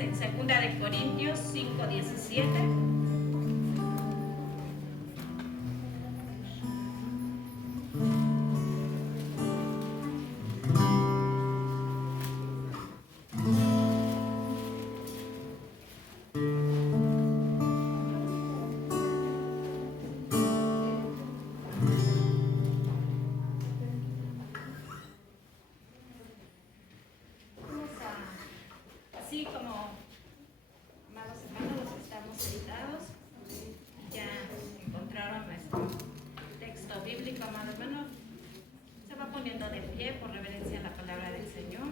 en 2 Corintios 5:17. Así como, amados hermanos, estamos sentados, ya encontraron nuestro texto bíblico, amado hermano. Se va poniendo de pie por reverencia a la palabra del Señor.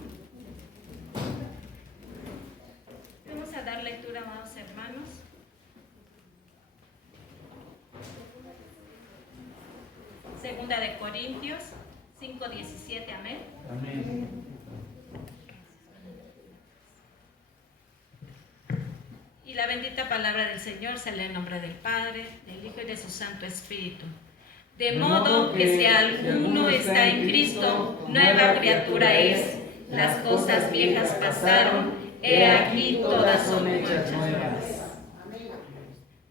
Vamos a dar lectura, amados hermanos. Segunda de Corintios 5:17, amén. Amén. Y la bendita palabra del Señor se lee en nombre del Padre, del Hijo y de su Santo Espíritu. De modo que si alguno está en Cristo, nueva criatura es. Las cosas viejas pasaron, he aquí todas son hechas nuevas.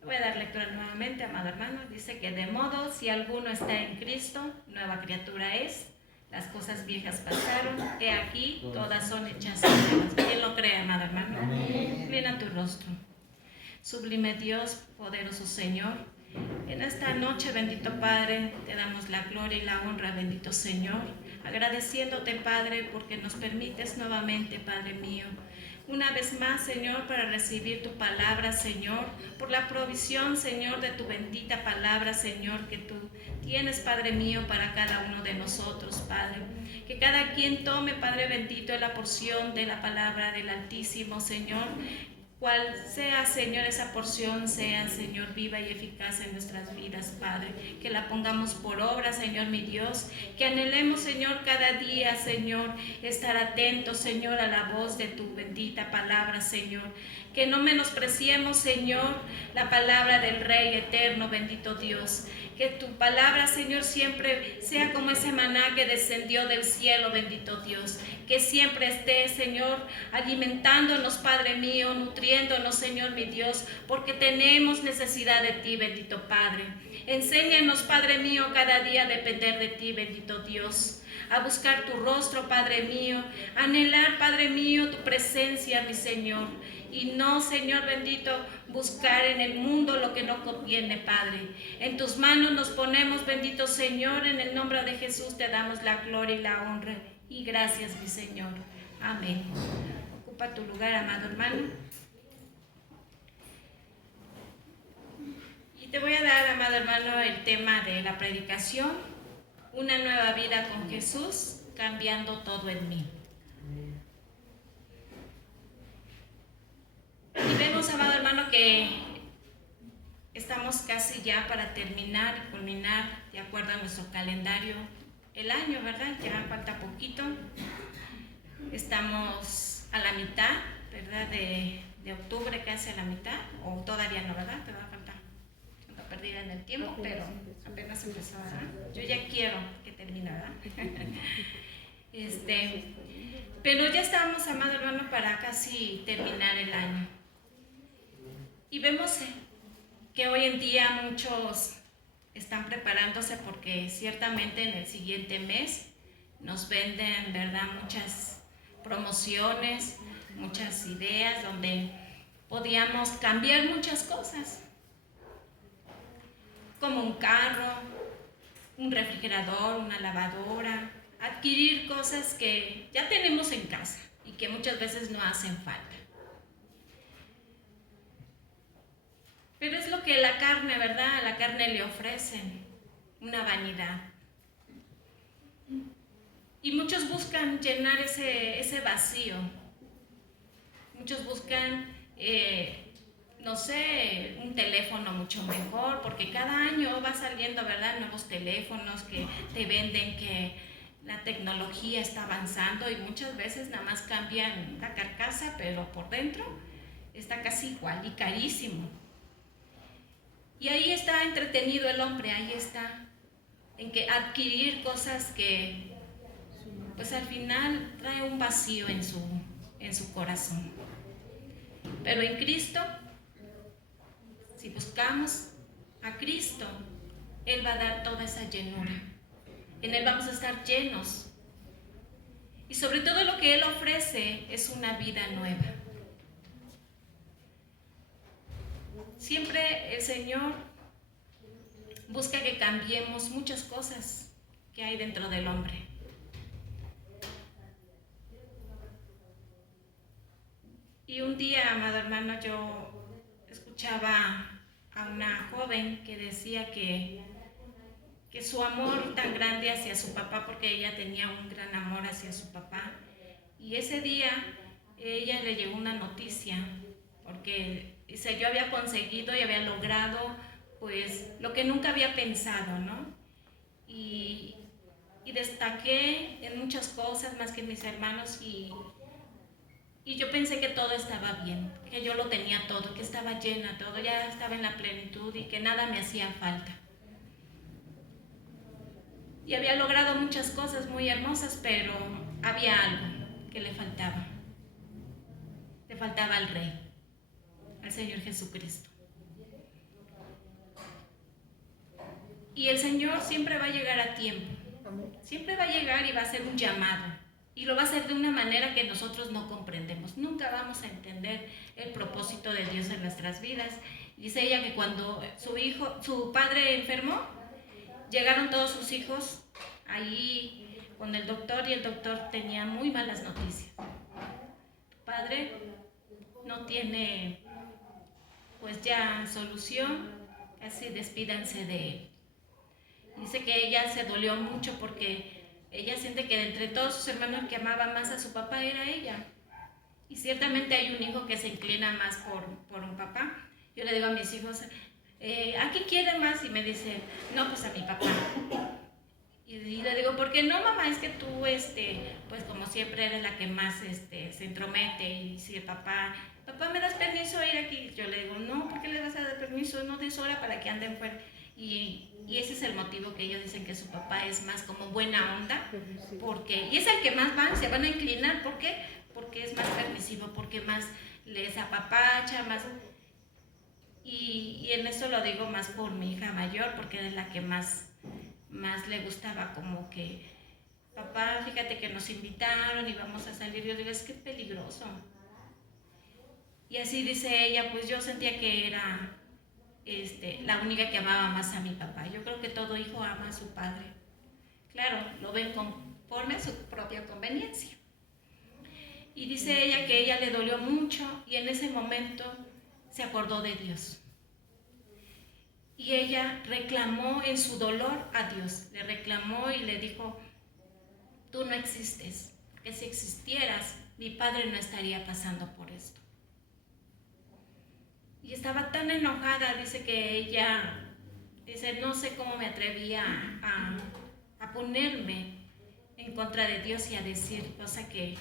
Voy a dar lectura nuevamente, amado hermano. Dice que de modo si alguno está en Cristo, nueva criatura es. Las cosas viejas pasaron, he aquí todas son hechas nuevas. ¿Quién lo cree, amado hermano? Inclina tu rostro. Sublime Dios, poderoso Señor, en esta noche, bendito Padre, te damos la gloria y la honra, bendito Señor, agradeciéndote, Padre, porque nos permites nuevamente, Padre mío, una vez más, Señor, para recibir tu palabra, Señor, por la provisión, Señor, de tu bendita palabra, Señor, que tú tienes, Padre mío, para cada uno de nosotros, Padre. Que cada quien tome, Padre bendito, la porción de la palabra del Altísimo, Señor. Cual sea, Señor, esa porción sea, Señor, viva y eficaz en nuestras vidas, Padre. Que la pongamos por obra, Señor, mi Dios. Que anhelemos, Señor, cada día, Señor, estar atentos, Señor, a la voz de tu bendita palabra, Señor. Que no menospreciemos, Señor, la palabra del Rey eterno, bendito Dios. Que tu palabra, Señor, siempre sea como ese maná que descendió del cielo, bendito Dios. Que siempre esté, Señor, alimentándonos, Padre mío, nutriéndonos, Señor, mi Dios, porque tenemos necesidad de ti, bendito Padre. Enséñanos, Padre mío, cada día a depender de ti, bendito Dios. A buscar tu rostro, Padre mío, a anhelar, Padre mío, tu presencia, mi Señor. Y no, Señor bendito, buscar en el mundo lo que no conviene, Padre. En tus manos nos ponemos, bendito Señor, en el nombre de Jesús te damos la gloria y la honra. Y gracias, mi Señor. Amén. Ocupa tu lugar, amado hermano. Y te voy a dar, amado hermano, el tema de la predicación. Una nueva vida con Jesús, cambiando todo en mí. Y vemos, amado hermano, que estamos casi ya para terminar y culminar, de acuerdo a nuestro calendario, el año, ¿verdad? Ya falta poquito. Estamos a la mitad, ¿verdad? De octubre, casi a la mitad, o todavía no, ¿verdad? Te va a faltar. Ando perdida en el tiempo, pero apenas empezó, ¿verdad? Yo ya quiero que termine, ¿verdad? Pero ya estamos, amado hermano, para casi terminar el año. Y vemos que hoy en día muchos están preparándose porque ciertamente en el siguiente mes nos venden, ¿verdad?, muchas promociones, muchas ideas donde podíamos cambiar muchas cosas, como un carro, un refrigerador, una lavadora, adquirir cosas que ya tenemos en casa y que muchas veces no hacen falta. Pero es lo que la carne, ¿verdad? A la carne le ofrecen, una vanidad. Y muchos buscan llenar ese vacío. Muchos buscan, no sé, un teléfono mucho mejor, porque cada año va saliendo, ¿verdad?, nuevos teléfonos que te venden que la tecnología está avanzando y muchas veces nada más cambian la carcasa, pero por dentro está casi igual y carísimo. Y ahí está entretenido el hombre, ahí está, en que adquirir cosas que pues al final trae un vacío en su corazón. Pero en Cristo, si buscamos a Cristo, Él va a dar toda esa llenura. En Él vamos a estar llenos. Y sobre todo lo que Él ofrece es una vida nueva. Siempre el Señor busca que cambiemos muchas cosas que hay dentro del hombre. Y un día, amado hermano, yo escuchaba a una joven que decía que su amor tan grande hacia su papá, porque ella tenía un gran amor hacia su papá, y ese día ella le llegó una noticia, porque dice, yo había conseguido y había logrado pues lo que nunca había pensado, ¿no? Y destaqué en muchas cosas más que mis hermanos, y yo pensé que todo estaba bien, que yo lo tenía todo, que estaba llena todo, ya estaba en la plenitud y que nada me hacía falta. Y había logrado muchas cosas muy hermosas, pero había algo que le faltaba. Le faltaba al Rey, al Señor Jesucristo. Y el Señor siempre va a llegar a tiempo. Siempre va a llegar y va a hacer un llamado. Y lo va a hacer de una manera que nosotros no comprendemos. Nunca vamos a entender el propósito de Dios en nuestras vidas. Dice ella que cuando su padre enfermó, llegaron todos sus hijos ahí con el doctor, y el doctor tenía muy malas noticias. Tu padre no tiene pues ya solución, así despídanse de él. Dice que ella se dolió mucho porque ella siente que entre todos sus hermanos el que amaba más a su papá era ella. Y ciertamente hay un hijo que se inclina más por un papá. Yo le digo a mis hijos, ¿a quién quiere más? Y me dicen, no, pues a mi papá. Y le digo, ¿por qué no, mamá? Es que tú, pues como siempre eres la que más se entromete. Y si el papá, ¿me das permiso de ir aquí? Yo le digo, no, ¿por qué le vas a dar permiso? No des hora para que anden fuera. Y ese es el motivo que ellos dicen que su papá es más como buena onda, y es el que más se van a inclinar. ¿Por qué? Porque es más permisivo, porque más les apapacha, más... Y en eso lo digo más por mi hija mayor, porque es la que más le gustaba, como que, papá, fíjate que nos invitaron y vamos a salir. Yo digo, es que es peligroso. Y así dice ella, pues yo sentía que era la única que amaba más a mi papá. Yo creo que todo hijo ama a su padre. Claro, lo ven conforme a su propia conveniencia. Y dice ella que ella le dolió mucho, y en ese momento se acordó de Dios. Y ella reclamó en su dolor a Dios. Le reclamó y le dijo, tú no existes, que si existieras, mi padre no estaría pasando por esto. Y estaba tan enojada, dice que ella, no sé cómo me atrevía a ponerme en contra de Dios y a decir cosa que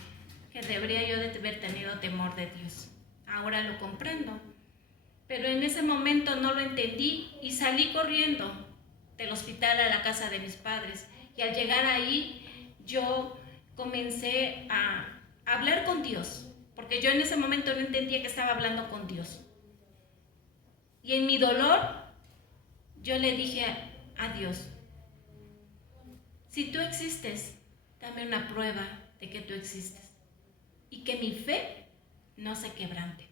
debería yo de haber tenido temor de Dios. Ahora lo comprendo, pero en ese momento no lo entendí y salí corriendo del hospital a la casa de mis padres. Y al llegar ahí, yo comencé a hablar con Dios, porque yo en ese momento no entendía que estaba hablando con Dios. Y en mi dolor, yo le dije a Dios, si tú existes, dame una prueba de que tú existes y que mi fe no se quebrante.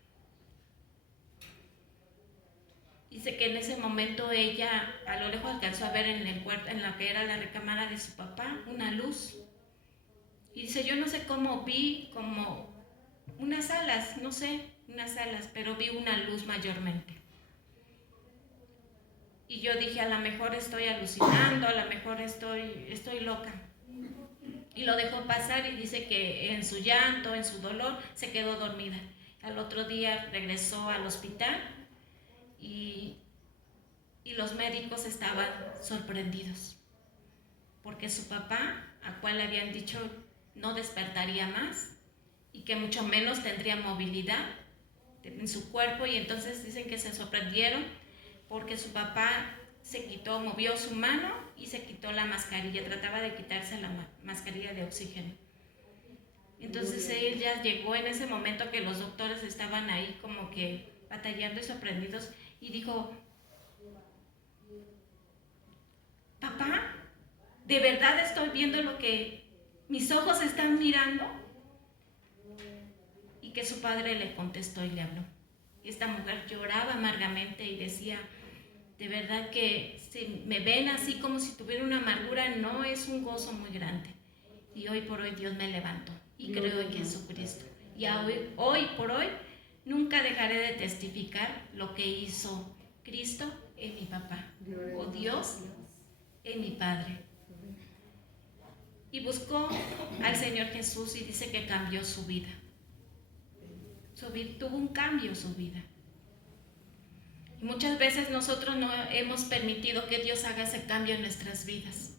Dice que en ese momento ella a lo lejos alcanzó a ver en el cuarto, en la que era la recámara de su papá, una luz. Y dice, yo no sé cómo vi, como unas alas, no sé, unas alas, pero vi una luz mayormente. Y yo dije, a lo mejor estoy alucinando, a lo mejor estoy loca. Y lo dejó pasar, y dice que en su llanto, en su dolor, se quedó dormida. Al otro día regresó al hospital y los médicos estaban sorprendidos, porque su papá, a cual le habían dicho no despertaría más y que mucho menos tendría movilidad en su cuerpo, y entonces dicen que se sorprendieron porque su papá movió su mano y se quitó la mascarilla, trataba de quitarse la mascarilla de oxígeno. Entonces él ya llegó en ese momento que los doctores estaban ahí como que batallando y sorprendidos y dijo, papá, ¿de verdad estoy viendo lo que mis ojos están mirando? Y que su padre le contestó y le habló. Y esta mujer lloraba amargamente y decía, de verdad que si me ven así como si tuviera una amargura, no es un gozo muy grande. Y hoy por hoy Dios me levantó y creo en Jesucristo. Y hoy por hoy nunca dejaré de testificar lo que hizo Cristo en mi papá, o Dios en mi padre. Y buscó al Señor Jesús y dice que cambió su vida. Tuvo un cambio su vida. Y muchas veces nosotros no hemos permitido que Dios haga ese cambio en nuestras vidas.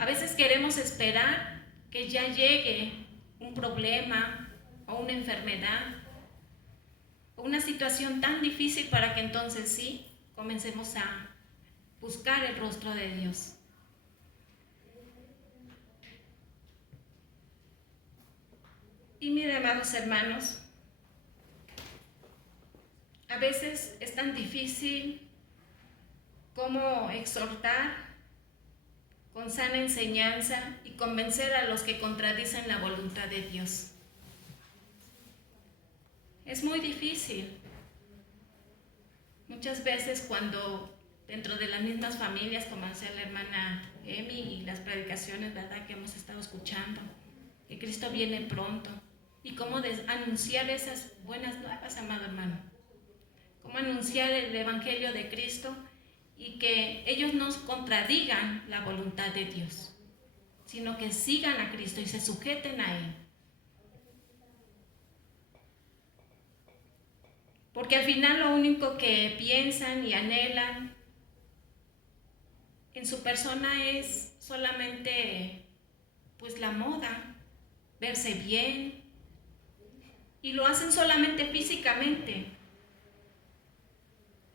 A veces queremos esperar que ya llegue un problema o una enfermedad o una situación tan difícil para que entonces sí comencemos a buscar el rostro de Dios. Y mire, amados hermanos, a veces es tan difícil como exhortar con sana enseñanza y convencer a los que contradicen la voluntad de Dios. Es muy difícil. Muchas veces cuando dentro de las mismas familias, como decía la hermana Emi y las predicaciones, ¿verdad?, que hemos estado escuchando, que Cristo viene pronto, y cómo anunciar esas buenas nuevas, amado hermano, cómo anunciar el Evangelio de Cristo y que ellos no contradigan la voluntad de Dios, sino que sigan a Cristo y se sujeten a Él. Porque al final lo único que piensan y anhelan en su persona es solamente pues la moda, verse bien, y lo hacen solamente físicamente.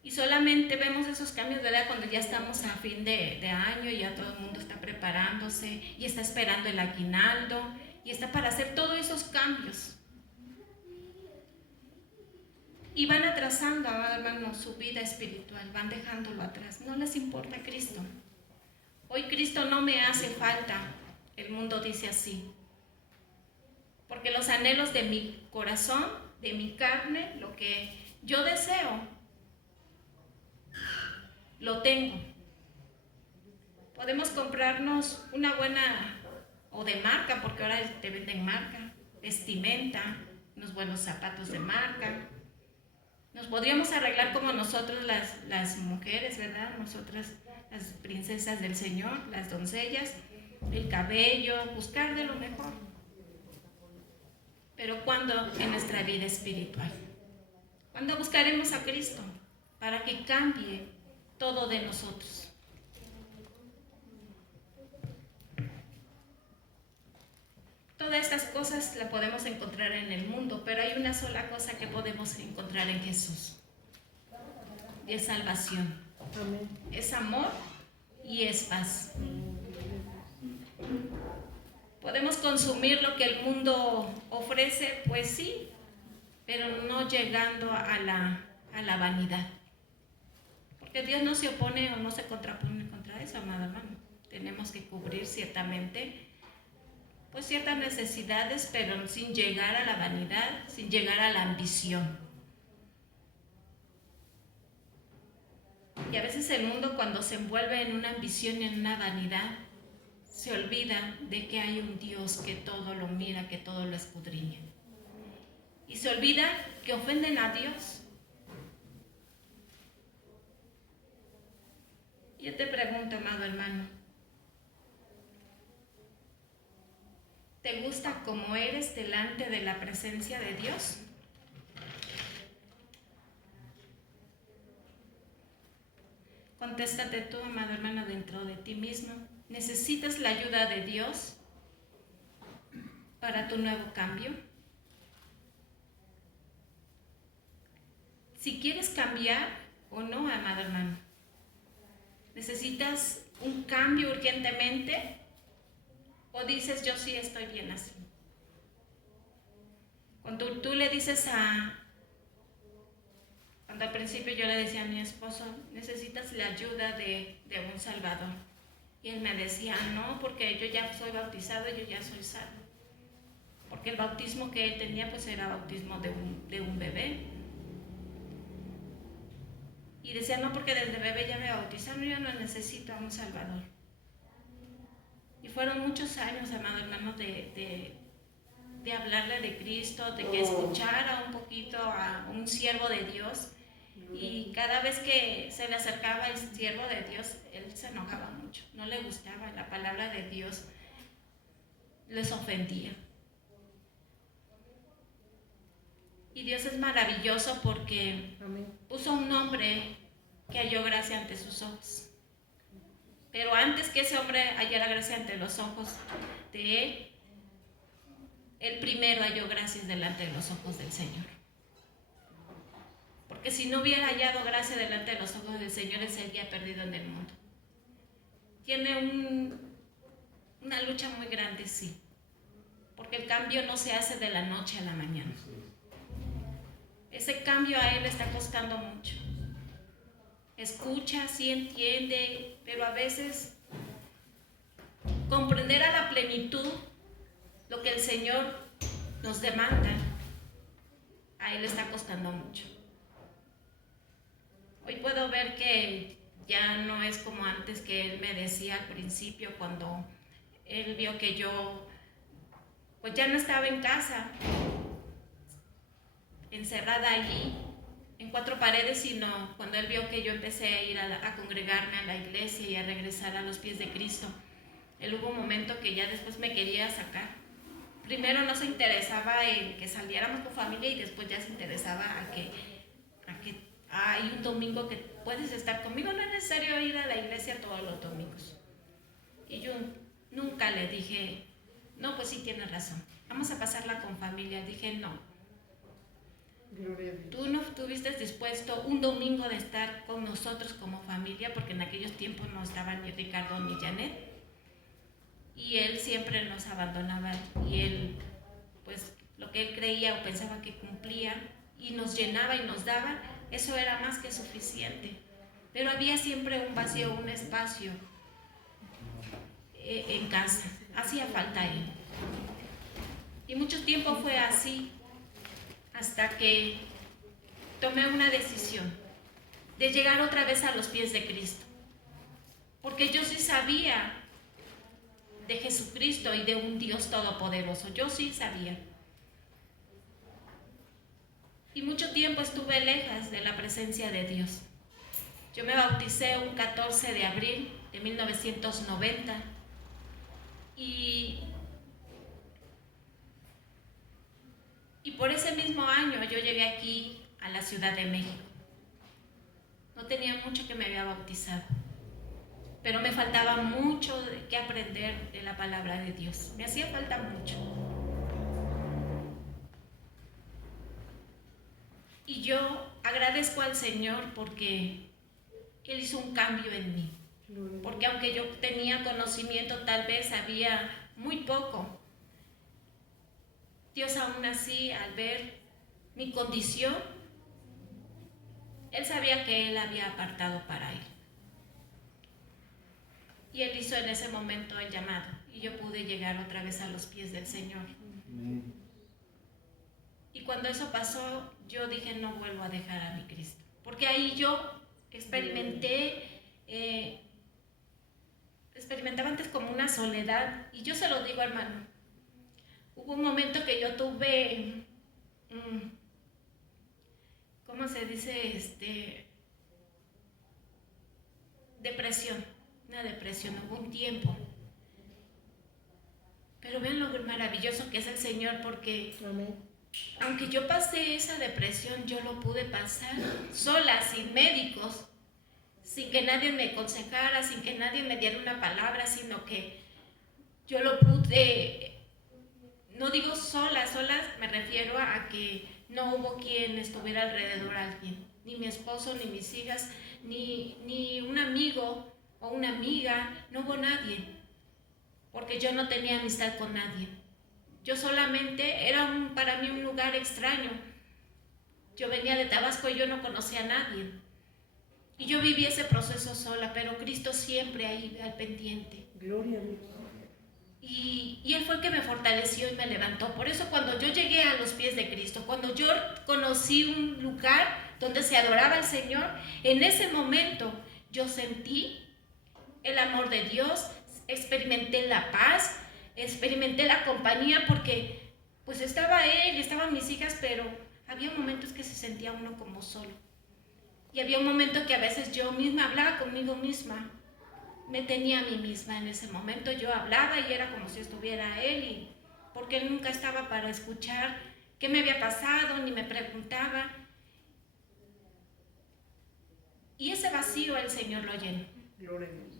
Y solamente vemos esos cambios, ¿verdad?, cuando ya estamos a fin de año y ya todo el mundo está preparándose y está esperando el aguinaldo y está para hacer todos esos cambios. Y van atrasando, hermano, su vida espiritual, van dejándolo atrás. No les importa Cristo. Hoy Cristo no me hace falta, el mundo dice así. Porque los anhelos de mi corazón, de mi carne, lo que yo deseo, lo tengo. Podemos comprarnos una buena, o de marca, porque ahora te venden marca, vestimenta, unos buenos zapatos de marca. Nos podríamos arreglar como nosotros las mujeres, ¿verdad? Nosotras, las princesas del Señor, las doncellas, el cabello, buscar de lo mejor. Pero ¿cuándo en nuestra vida espiritual? ¿Cuándo buscaremos a Cristo para que cambie todo de nosotros? Todas estas cosas las podemos encontrar en el mundo, pero hay una sola cosa que podemos encontrar en Jesús. Y es salvación. Amén. Es amor y es paz. ¿Podemos consumir lo que el mundo ofrece? Pues sí, pero no llegando a la vanidad. Porque Dios no se opone o no se contrapone contra eso, amado hermano. Tenemos que cubrir ciertamente pues ciertas necesidades, pero sin llegar a la vanidad, sin llegar a la ambición. Y a veces el mundo, cuando se envuelve en una ambición y en una vanidad, se olvida de que hay un Dios que todo lo mira, que todo lo escudriña. Y se olvida que ofenden a Dios. Yo te pregunto, amado hermano, ¿te gusta como eres delante de la presencia de Dios? Contéstate tú, amada hermana, dentro de ti mismo. ¿Necesitas la ayuda de Dios para tu nuevo cambio? Si quieres cambiar o no, amado hermano, ¿necesitas un cambio urgentemente? ¿O dices, yo sí estoy bien así? Cuando tú le dices cuando al principio yo le decía a mi esposo, necesitas la ayuda de un Salvador. Y él me decía, no, porque yo ya soy bautizado, yo ya soy salvo. Porque el bautismo que él tenía pues era bautismo de un bebé. Y decía, no, porque desde bebé ya me bautizaron, yo no necesito a un Salvador. Y fueron muchos años, amado hermano, de hablarle de Cristo, de que escuchara un poquito a un siervo de Dios. Y cada vez que se le acercaba el siervo de Dios, él se enojaba mucho, no le gustaba la palabra de Dios, les ofendía. Y Dios es maravilloso porque puso un hombre que halló gracia ante sus ojos. Pero antes que ese hombre hallara gracia ante los ojos de él, él primero halló gracias delante de los ojos del Señor. Porque si no hubiera hallado gracia delante de los ojos del Señor, él sería perdido en el mundo. Tiene una lucha muy grande, sí. Porque el cambio no se hace de la noche a la mañana. Ese cambio a él le está costando mucho. Escucha, sí entiende, pero a veces comprender a la plenitud lo que el Señor nos demanda, a él le está costando mucho. Hoy puedo ver que ya no es como antes, que él me decía al principio, cuando él vio que yo pues ya no estaba en casa, encerrada allí en cuatro paredes, sino cuando él vio que yo empecé a ir a congregarme a la iglesia y a regresar a los pies de Cristo. Él hubo un momento que ya después me quería sacar. Primero no se interesaba en que saliéramos con familia, y después ya se interesaba a que hay un domingo que puedes estar conmigo, no es necesario ir a la iglesia todos los domingos. Y yo nunca le dije, no, pues sí tienes razón, vamos a pasarla con familia. Dije, no, tú no estuviste dispuesto un domingo de estar con nosotros como familia, porque en aquellos tiempos no estaban ni Ricardo ni Janet, y él siempre nos abandonaba, y él, pues lo que él creía o pensaba que cumplía y nos llenaba y nos daba, eso era más que suficiente. Pero había siempre un vacío, un espacio en casa, hacía falta él. Y mucho tiempo fue así, hasta que tomé una decisión de llegar otra vez a los pies de Cristo. Porque yo sí sabía de Jesucristo y de un Dios todopoderoso, yo sí sabía. Y mucho tiempo estuve lejos de la presencia de Dios. Yo me bauticé un 14 de abril de 1990 y por ese mismo año yo llegué aquí a la Ciudad de México. No tenía mucho que me había bautizado, pero me faltaba mucho que aprender de la palabra de Dios. Me hacía falta mucho. Y yo agradezco al Señor porque Él hizo un cambio en mí. Porque aunque yo tenía conocimiento, tal vez sabía muy poco, Dios aún así, al ver mi condición, Él sabía que Él había apartado para Él. Y Él hizo en ese momento el llamado, y yo pude llegar otra vez a los pies del Señor. Y cuando eso pasó, yo dije, no vuelvo a dejar a mi Cristo. Porque ahí yo experimentaba antes como una soledad. Y yo se lo digo, hermano, hubo un momento que yo tuve, ¿cómo se dice? Depresión, una depresión, hubo un tiempo. Pero vean lo maravilloso que es el Señor, porque aunque yo pasé esa depresión, yo lo pude pasar sola, sin médicos, sin que nadie me aconsejara, sin que nadie me diera una palabra, sino que yo lo pude, no digo sola me refiero a que no hubo quien estuviera alrededor a alguien, ni mi esposo, ni mis hijas, ni un amigo o una amiga, no hubo nadie. porque yo no tenía amistad con nadie. Yo solamente era para mí un lugar extraño. Yo venía de Tabasco y yo no conocía a nadie. Y yo viví ese proceso sola, pero Cristo siempre ahí al pendiente. Gloria a Dios. Y Él fue el que me fortaleció y me levantó. Por eso cuando yo llegué a los pies de Cristo, cuando yo conocí un lugar donde se adoraba al Señor, en ese momento yo sentí el amor de Dios, experimenté la paz, experimenté la compañía, porque pues estaba Él, estaban mis hijas, pero había momentos que se sentía uno como solo. Y había un momento que a veces yo misma hablaba conmigo misma, me tenía a mí misma en ese momento, yo hablaba y era como si estuviera Él, porque Él nunca estaba para escuchar qué me había pasado, ni me preguntaba. Y ese vacío el Señor lo llenó. Gloria a Dios.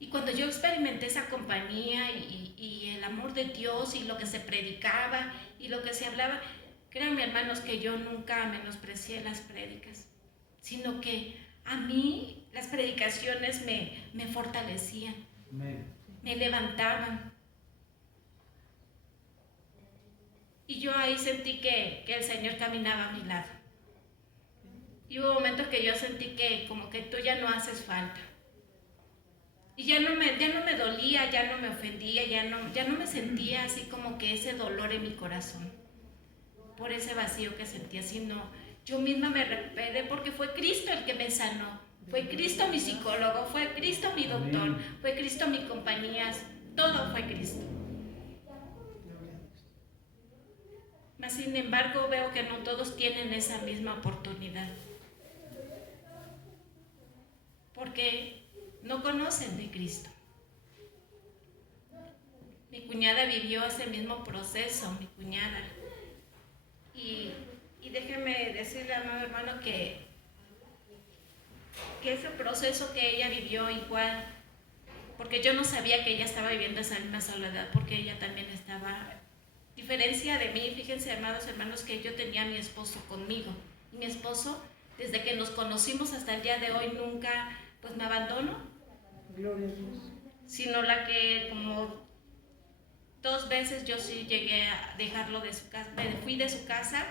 Y cuando yo experimenté esa compañía y el amor de Dios y lo que se predicaba y lo que se hablaba, créanme hermanos que yo nunca menosprecié las prédicas, sino que a mí las predicaciones me fortalecían, me levantaban. Y yo ahí sentí que el Señor caminaba a mi lado. Y hubo momentos que yo sentí que como que tú ya no haces falta. Y ya no me dolía, ya no me ofendía, ya no me sentía así como que ese dolor en mi corazón, por ese vacío que sentía, sino yo misma me recuperé porque fue Cristo el que me sanó, fue Cristo mi psicólogo, fue Cristo mi doctor, fue Cristo mi compañía, todo fue Cristo. Mas sin embargo veo que no todos tienen esa misma oportunidad, porque no conocen de Cristo. Mi cuñada vivió ese mismo proceso, mi cuñada. Y déjeme decirle, amado hermano, que ese proceso que ella vivió igual, porque yo no sabía que ella estaba viviendo esa misma soledad, porque ella también estaba, diferencia de mí, fíjense, amados hermanos, que yo tenía a mi esposo conmigo. Y mi esposo, desde que nos conocimos hasta el día de hoy, nunca pues me abandonó. Gloria a Dios. Sino la que como 2 veces yo sí llegué a dejarlo de su casa, me fui de su casa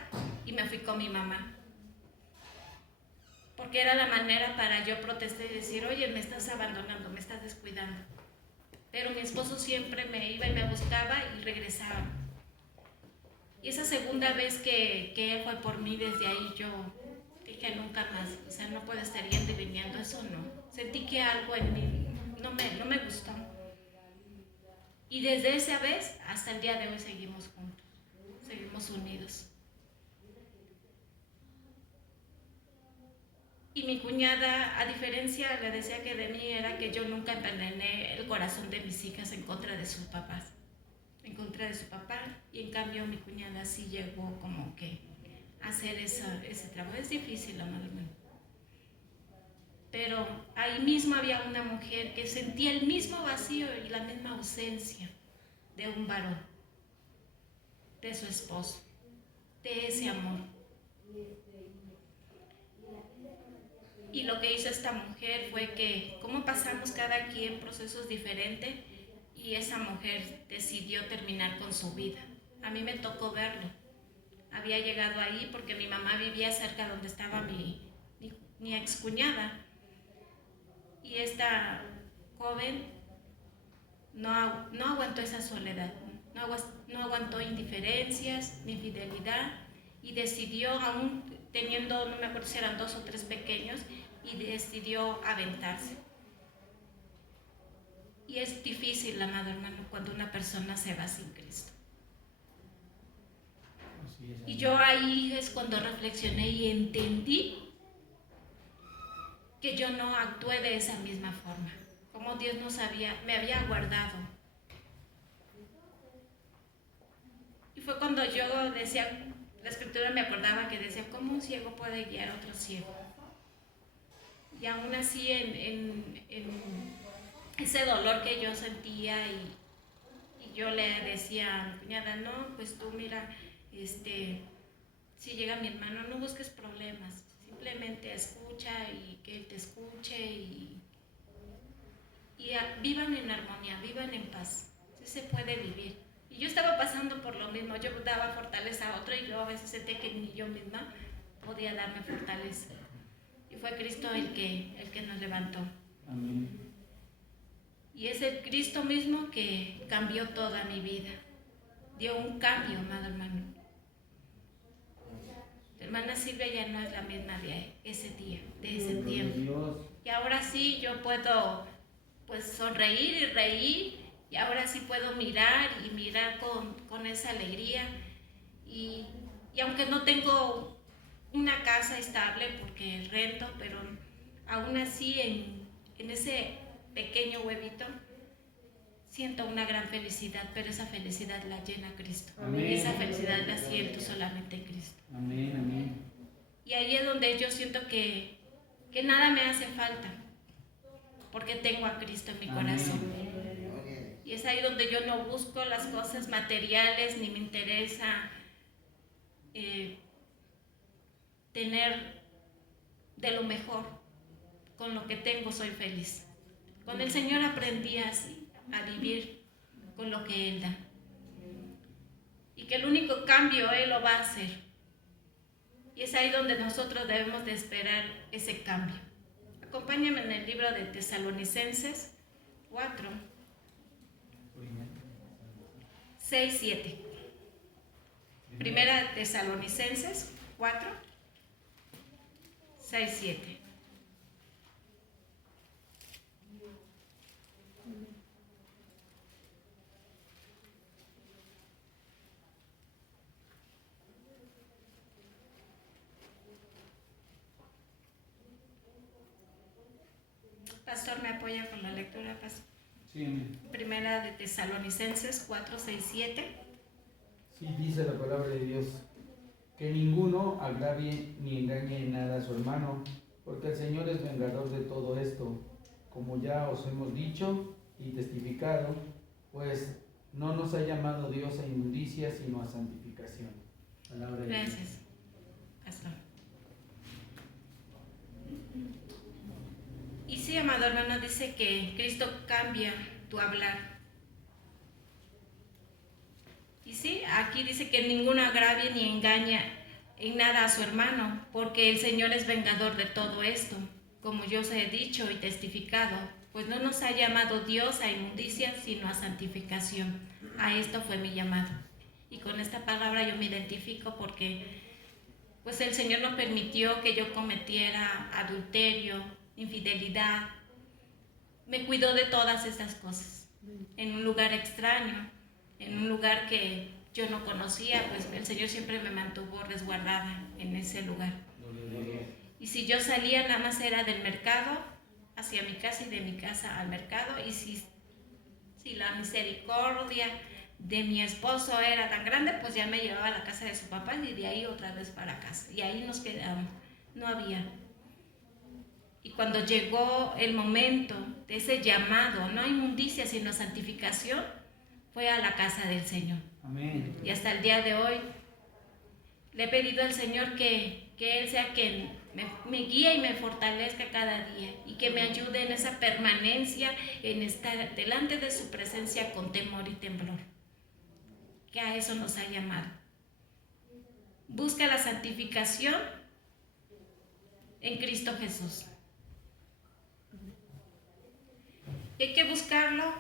y me fui con mi mamá. Porque era la manera para yo protestar y decir, oye, me estás abandonando, me estás descuidando. Pero mi esposo siempre me iba y me buscaba y regresaba. Y esa segunda vez que él fue por mí, desde ahí yo dije nunca más, o sea, no puedo estar yendo y viniendo, eso no. Sentí que algo en mí no me gustó. Y desde esa vez hasta el día de hoy seguimos juntos, seguimos unidos. Y mi cuñada, a diferencia, le decía que de mí, era que yo nunca envenené el corazón de mis hijas en contra de sus papás, en contra de su papá, y en cambio mi cuñada sí llegó como que a hacer ese trabajo. Es difícil, amado hermano. Pero ahí mismo había una mujer que sentía el mismo vacío y la misma ausencia de un varón, de su esposo, de ese amor. Y lo que hizo esta mujer fue que, como pasamos cada quien procesos diferentes, y esa mujer decidió terminar con su vida. A mí me tocó verlo. Había llegado ahí porque mi mamá vivía cerca donde estaba mi excuñada. Y esta joven no aguantó esa soledad, no aguantó indiferencias ni infidelidad, y decidió, aún teniendo, no me acuerdo si eran 2 o 3 pequeños, y decidió aventarse. Y es difícil, amado hermano, cuando una persona se va sin Cristo. Y yo ahí es cuando reflexioné y entendí que yo no actué de esa misma forma, como Dios me había guardado. Y fue cuando yo decía, la escritura me acordaba que decía, ¿cómo un ciego puede guiar a otro ciego? Y aún así en ese dolor que yo sentía, y yo le decía a mi cuñada, no, pues tú mira, si llega mi hermano, no busques problemas, simplemente escucha y que él te escuche, y vivan en armonía, vivan en paz. sí se puede vivir. Y yo estaba pasando por lo mismo, yo daba fortaleza a otro y yo a veces sentía que ni yo misma podía darme fortaleza. Y fue Cristo el que nos levantó. Amén. Y es el Cristo mismo que cambió toda mi vida. Dio un cambio, amado hermano. La hermana Silvia ya no es la misma de ese día, de ese tiempo. Y ahora sí yo puedo pues sonreír y reír, y ahora sí puedo mirar y mirar con esa alegría. Y aunque no tengo una casa estable porque rento, pero aún así en ese pequeño huevito siento una gran felicidad, pero esa felicidad la llena Cristo. Amén. Esa felicidad la siento solamente en Cristo. Amén, amén. Y ahí es donde yo siento que nada me hace falta, porque tengo a Cristo en mi corazón. Y es ahí donde yo no busco las cosas materiales, ni me interesa tener de lo mejor. Con lo que tengo soy feliz. Con el Señor aprendí así a vivir con lo que Él da. Y que el único cambio Él lo va a hacer. Y es ahí donde nosotros debemos de esperar ese cambio. Acompáñame en el libro de Tesalonicenses 4, 6, 7. Primera de Tesalonicenses 4, 6, 7. Pastor, ¿me apoya con la lectura, Pastor? Sí, amén. Primera de Tesalonicenses 4, 6, 7. Sí, dice la palabra de Dios, que ninguno agravie ni engañe en nada a su hermano, porque el Señor es vengador de todo esto, como ya os hemos dicho y testificado, pues no nos ha llamado Dios a inmundicia, sino a santificación. Palabra de Dios. Gracias, Pastor. Y sí, amado hermano, dice que Cristo cambia tu hablar. Y sí, aquí dice que ninguno agravie ni engaña en nada a su hermano, porque el Señor es vengador de todo esto, como yo os he dicho y testificado, pues no nos ha llamado Dios a inmundicia, sino a santificación. A esto fue mi llamado. Y con esta palabra yo me identifico porque pues el Señor no permitió que yo cometiera adulterio, infidelidad. Me cuidó de todas estas cosas. En un lugar extraño, en un lugar que yo no conocía, pues el Señor siempre me mantuvo resguardada en ese lugar. Y si yo salía, nada más era del mercado hacia mi casa y de mi casa al mercado. Y si la misericordia de mi esposo era tan grande, pues ya me llevaba a la casa de su papá y de ahí otra vez para casa. Y ahí nos quedamos. No había. Y cuando llegó el momento de ese llamado, no a inmundicia, sino a santificación, fue a la casa del Señor. Amén. Y hasta el día de hoy le he pedido al Señor que Él sea quien me guíe y me fortalezca cada día y que me ayude en esa permanencia, en estar delante de su presencia con temor y temblor, que a eso nos ha llamado. Busca la santificación en Cristo Jesús. Hay que buscarlo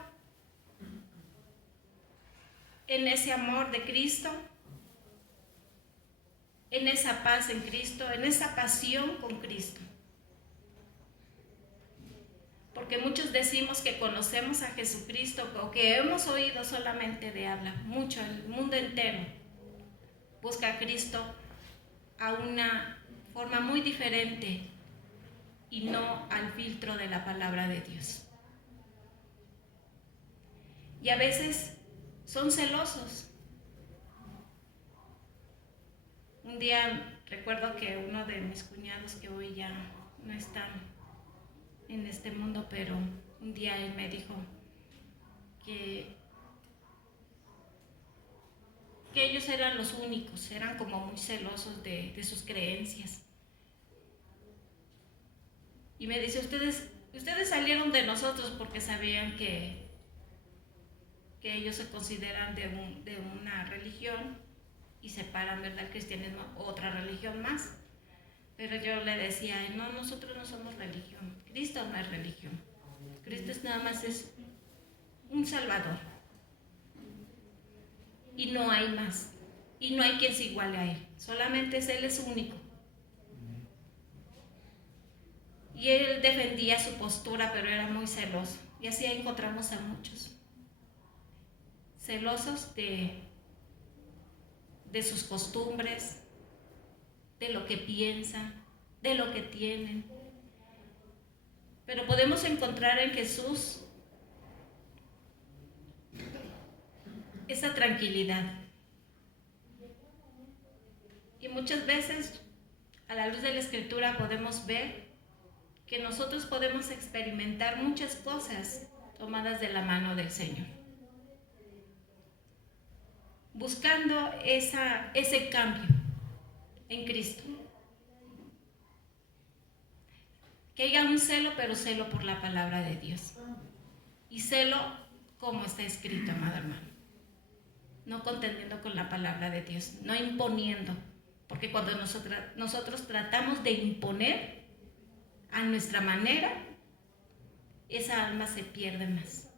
en ese amor de Cristo, en esa paz en Cristo, en esa pasión con Cristo. Porque muchos decimos que conocemos a Jesucristo o que hemos oído solamente de habla. Mucho, el mundo entero busca a Cristo a una forma muy diferente y no al filtro de la palabra de Dios. Y a veces son celosos. Un día recuerdo que uno de mis cuñados, que hoy ya no están en este mundo, pero un día él me dijo que ellos eran los únicos, eran como muy celosos de sus creencias. Y me dice, ustedes salieron de nosotros porque sabían que que ellos se consideran de una religión y separan, ¿verdad?, el cristianismo, otra religión más. Pero yo le decía, no, nosotros no somos religión, Cristo no es religión, Cristo nada más es un Salvador. Y no hay más, y no hay quien se iguale a Él, solamente Él es único. Y él defendía su postura, pero era muy celoso. Y así encontramos a muchos. Celosos de sus costumbres, de lo que piensan, de lo que tienen. Pero podemos encontrar en Jesús esa tranquilidad. Y muchas veces, a la luz de la Escritura, podemos ver que nosotros podemos experimentar muchas cosas tomadas de la mano del Señor, buscando ese cambio en Cristo. Que haya un celo, pero celo por la palabra de Dios. Y celo como está escrito, amado hermano. No contendiendo con la palabra de Dios, no imponiendo. Porque cuando nosotros tratamos de imponer a nuestra manera, esa alma se pierde más.